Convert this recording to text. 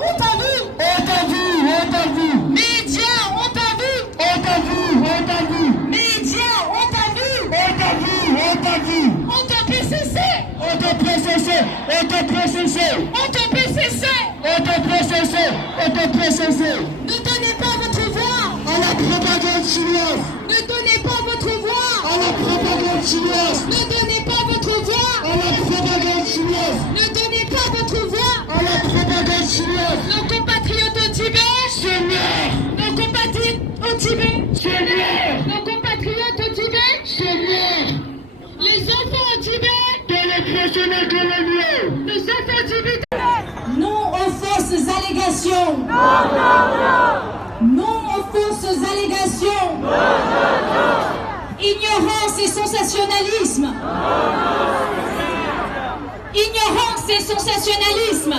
on t'a vu. On t'a vu, on t'a vu. Médias, on t'a vu. On t'a vu, on t'a vu. Médias, on t'a vu. On t'a vu, on t'a vu. On te PCC. On te PCC, on te PCC. On te PCC. On te PCC, on te PCC. Ne donnez pas votre voix À la propagande chinoise. Ne donnez pas votre voix À la propagande chinoise. Ne donnez pas votre voix À la propagande chinoise. Ne donnez pas votre voix À la propagande chinoise. Nos compatriotes au Tibet C'est mort. Nos compatriotes au Tibet C'est mort. Nos compatriotes au Tibet C'est mort. Les enfants au Tibet De l'opérationnel colonial. Les enfants au Tibet Non aux fausses allégations. Non, non, non. Non aux fausses allégations. Non, non, non. Ignorance et sensationnalisme. Ignorance et sensationnalisme.